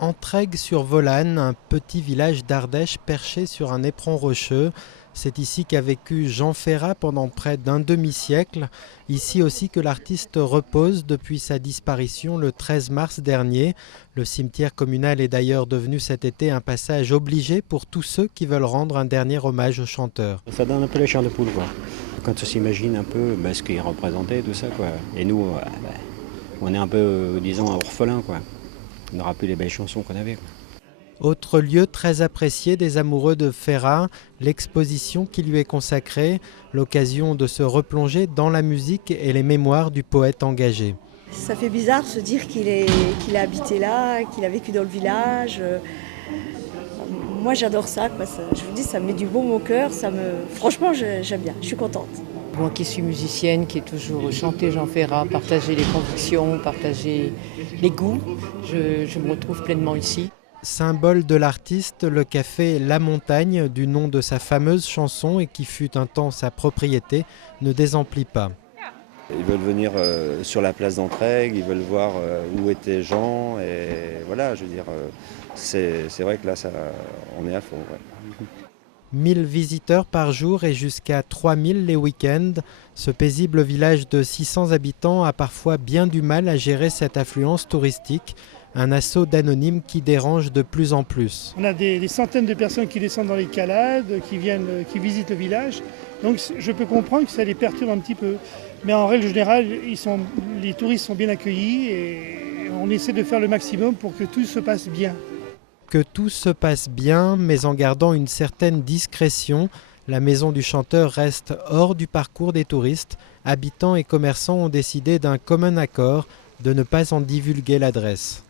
Entraigues-sur-Volane, un petit village d'Ardèche perché sur un éperon rocheux. C'est ici qu'a vécu Jean Ferrat pendant près d'un demi-siècle. Ici aussi que l'artiste repose depuis sa disparition le 13 mars dernier. Le cimetière communal est d'ailleurs devenu cet été un passage obligé pour tous ceux qui veulent rendre un dernier hommage au chanteur. Ça donne un peu la chair de poule, quoi. Quand on s'imagine un peu ce qu'il représentait, tout ça, quoi. Et nous, on est un peu, disons, orphelins, quoi. On n'aura plus les belles chansons qu'on avait, quoi. Autre lieu très apprécié des amoureux de Ferrat, l'exposition qui lui est consacrée, l'occasion de se replonger dans la musique et les mémoires du poète engagé. Ça fait bizarre de se dire qu'il a habité là, qu'il a vécu dans le village. Moi j'adore ça, quoi. Je vous dis, ça me met du baume au cœur, franchement j'aime bien, je suis contente. Moi qui suis musicienne, qui ai toujours chanté Jean Ferrat, partagé les convictions, partagé les goûts, je me retrouve pleinement ici. Symbole de l'artiste, le café La Montagne, du nom de sa fameuse chanson et qui fut un temps sa propriété, ne désemplit pas. Ils veulent venir sur la place d'Entraigues, ils veulent voir où était Jean, et voilà, je veux dire, c'est vrai que là, on est à fond. Ouais. 1000 visiteurs par jour et jusqu'à 3000 les week-ends. Ce paisible village de 600 habitants a parfois bien du mal à gérer cette affluence touristique. Un assaut d'anonymes qui dérange de plus en plus. On a des centaines de personnes qui descendent dans les calades, qui visitent le village. Donc je peux comprendre que ça les perturbe un petit peu. Mais en règle générale, les touristes sont bien accueillis et on essaie de faire le maximum pour que tout se passe bien. Que tout se passe bien, mais en gardant une certaine discrétion. La maison du chanteur reste hors du parcours des touristes. Habitants et commerçants ont décidé d'un commun accord de ne pas en divulguer l'adresse.